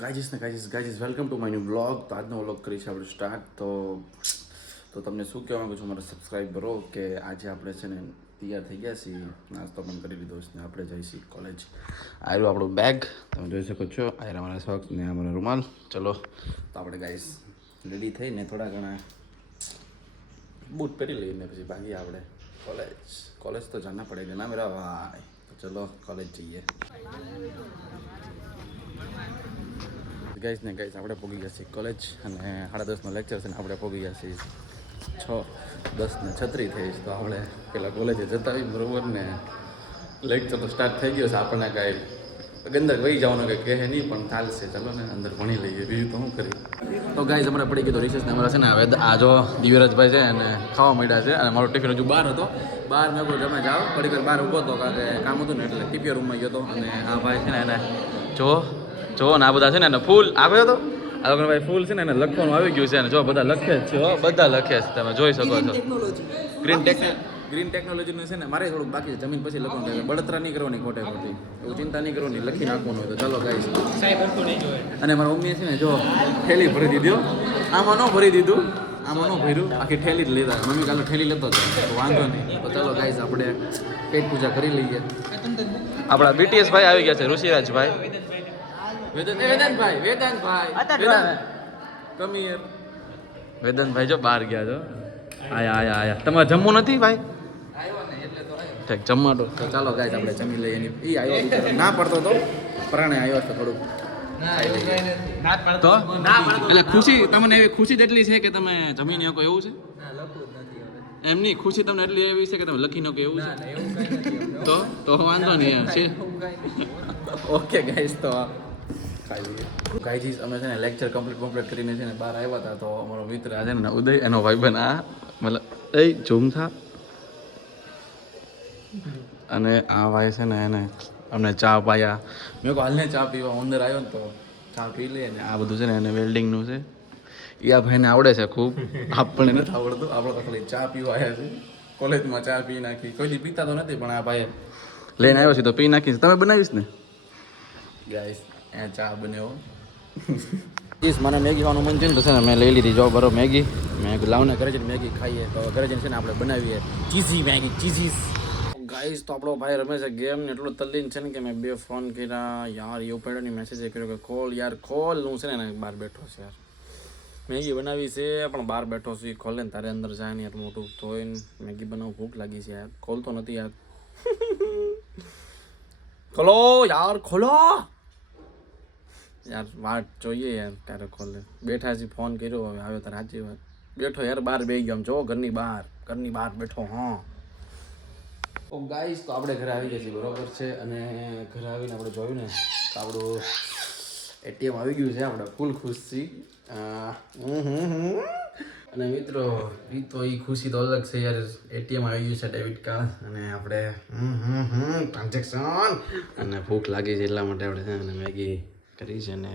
Guys welcome to my new blog. તો આજનો vlog કરીશ આપણે સ્ટાર્ટ. તો તમને શું કહેવા માંગુ છું મારા સબસ્ક્રાઈબરો કે આજે આપણે છે ને તૈયાર થઈ ગયા છીએ, નાસ્તો પણ કરી લીધો છે ને આપણે જઈશું કોલેજ. આવ્યું આપણું બેગ તમે જોઈ શકો છો, આયરા મારા સોક્સ ને આ મારો રૂમાલ. ચલો તો આપણે ગાઈઝ રેડી થઈને થોડા ઘણા બૂટ પહેરી લઈને પછી ભાગીએ આપણે કોલેજ તો જાના પડેગા ના મેરા ભાઈ. તો ચલો કોલેજ જઈએ. ગાઈઝ આપણે પહોંચી ગયા છીએ કોલેજ અને 10:30નો લેક્ચર છે ને આપણે પહોંચી ગયા છીએ 6:10:36 થઈ છે. તો આપણે પેલા કોલેજે જતા આવી બરોબર ને લેક્ચર તો સ્ટાર્ટ થઈ ગયો છે. આપણને કાંઈ અંદર વહી જવાનું કંઈ કહે નહીં પણ ચાલશે. ચાલો ને અંદર ભણી લઈએ, બીજું તો શું કરીએ. તો ગાઈઝ અમારે પડી ગયો તો રિસેસને અમારા છે ને હવે આ જો દિવ્યરાજભાઈ છે અને ખાવા માંડ્યા છે અને મારો ટિફિન હજુ બહાર હતો. બહાર મેં કોઈ જમે જાઓ પડી કર બહાર ઊભો હતો કારણ કે કામ હતું ને એટલે ટીપીઓ રૂમમાં ગયો હતો. અને આ ભાઈ છે ને એને જો ને આ બધા છે ને એને ફૂલ આવ્યો હતો. આ લોકો ભાઈ ફૂલ છે ને એને લખવાનું આવી ગયું છે અને જો બધા લખે જ છે, બધા લખે છે, તમે જોઈ શકો છો. ગ્રીન ટેકનોલોજીનું છે ને મારે થોડુંક બાકી છે. જમીન પછી લખવાનું થાય, બળતરા નહીં કરવાની ખોટે ખોટી, એવું ચિંતા નહીં કરવાની, લખી નાખવાનું હોય. તો ચાલો ગાઈસ. અને મારા મમ્મીએ છે ને જો થેલી ભરી દીધો, આમાં ન ભરી દીધું, આમાં ન ભર્યું, આખી થેલી જ લીધા. મમ્મી કાલે થેલી લેતો હતો તો વાંધો નહીં. તો ચાલો ગાઈસ આપણે પેટ પૂજા કરી લઈએ. આપણા બીટીએસ ભાઈ આવી ગયા છે, ઋષિરાજભાઈ. વેદાંતભાઈ જો બહાર ગયા છો. આયા તમારે જમવું નથી ભાઈ? ઠીક જમવા તો ચાલો ગાઈસ આપણે જમી લઈએ. એ આવ્યો ના પડતો તો પ્રાણે આવ્યો છે થોડુંક તો એટલે ખુશી તમને એવી ખુશી એટલી છે કે તમે જમીને શકો એવું છે? એમ નહીં, ખુશી તમને એટલી એવી છે કે તમે લખી નાખો એવું છે? તો વાંધો નહીં છે. ઓકે ગાઈસ તો ગાઈઝ અમે છે ને લેક્ચર કમ્પ્લીટ કરીને છે ને બહાર આવ્યા હતા. તો અમારો મિત્ર છે ને ઉદય, એનો ભાઈબંધ આ મતલબ ઝૂમ થા, અને આ ભાઈ છે ને એને અમને ચા પાયા. મેં કહું હાલને ચા પીવા. અંદર આવ્યો ને તો ચા પી લે. ને આ બધું છે ને એને વેલ્ડિંગનું છે, એ આ ભાઈને આવડે છે ખૂબ, આપણને નથી આવડતું. આપણે તો ખાલી ચા પીવા આવ્યા છે, કોલેજમાં ચા પી નાખી. કોઈ દી પીતા તો નથી પણ આ ભાઈ લઈને આવ્યો છે તો પી નાખીશ. તમે બનાવીશ ને ગાઈસ? એ ચા બન્યો. મને મેગી ખાવાનું મન છે ને તો છે ને મેં લઈ લીધી જો બરો મેગી. મેં લાવને ઘરે જઈને મેગી ખાઈએ. તો ઘરે જઈને છે ને આપણે બનાવીએ ચીઝી મેગી. ચીઝીસ ગાઈસ તો આપણો ભાઈ રમે છે ગેમ ને એટલો તલ્લીન છે ને કે મેં 2 ફોન કર્યા યાર. એવું પડ્યો મેસેજ કર્યો કે કોલ યાર કોલ. હું છે ને બહાર બેઠો છે યાર, મેગી બનાવી છે પણ બહાર બેઠો છું. ખોલે ને તારે અંદર જાય ને યાર, મોટું ધોઈને મેગી બનાવું, ભૂખ લાગી છે યાર. ખોલતો નથી યાર. ખોલો યાર, ખોલો યાર, વાટ જોઈએ યાર ત્યારે ખોલે. બેઠા છે, ફોન કર્યો હવે આવ્યો તારે. સાચી વાત બેઠો યાર, બહાર બેસી ગયો જો ઘરની બહાર બેઠો. હા ઓ ગાઈસ તો આપણે ઘરે આવી ગયા છીએ બરોબર છે. અને ઘરે આવીને આપણે જોયું ને તો આપણું એટીએમ આવી ગયું છે. આપણે ફૂલ ખુશ છીએ. અને મિત્રો એ ખુશી તો અલગ છે યાર. એટીએમ આવી ગયું છે, ડેબિટ કાર્ડ, અને આપણે ટ્રાન્ઝેક્શન. અને ભૂખ લાગી છે એટલા માટે આપણે છે ને મેગી કરી છે. અને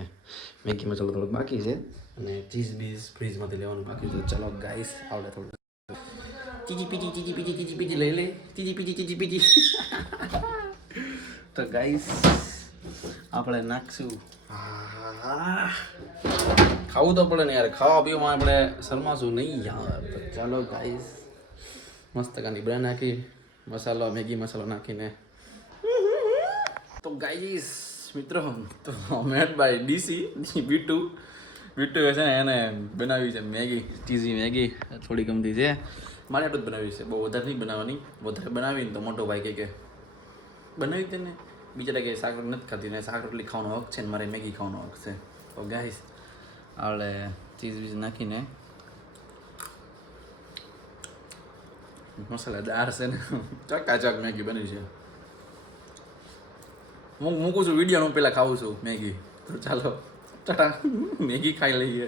મેગી મસાલો થોડોક બાકી છે અને ચીઝ બીઝ ફ્રીજમાંથી લેવાનું બાકી છે. ચલો ગાઈસ આવડે થોડું ચીજી પીજી લઈ લે. ચીજી પીજી તો ગાઈસ આપણે નાખશું. ખાવું તો પડે ને યાર, ખાવા પીવામાં આપણે શરમાશું નહીં યાર. તો ચાલો ગાઈસ મસ્ત કાની બના નાખી મસાલો, મેગી મસાલો નાખીને. તો ગાઈસ મિત્રો તો મેડ બાય ડીસી બીટુ છે ને એને બનાવી છે મેગી, ચીઝી મેગી. થોડી ગમતી છે, મારે એટલું જ બનાવી છે, બહુ વધારે નહીં બનાવવાની. વધારે બનાવીને તો મોટો ભાઈ કે બનાવી દે ને. બીજા કે શાક રોટલી નથી ખાતી ને શાક રોટલી ખાવાનો હક છે ને મારે મેગી ખાવાનો હક છે. તો ગાઈસ આપણે ચીઝ બીજ નાખીને મસાલાદાર છે ને ચકાચક મેગી બની છે. હું મૂકું છું વિડીયો, હું પેલા ખાઉં છું મેગી. તો ચાલો ટાટા મેગી ખાઈ લઈએ.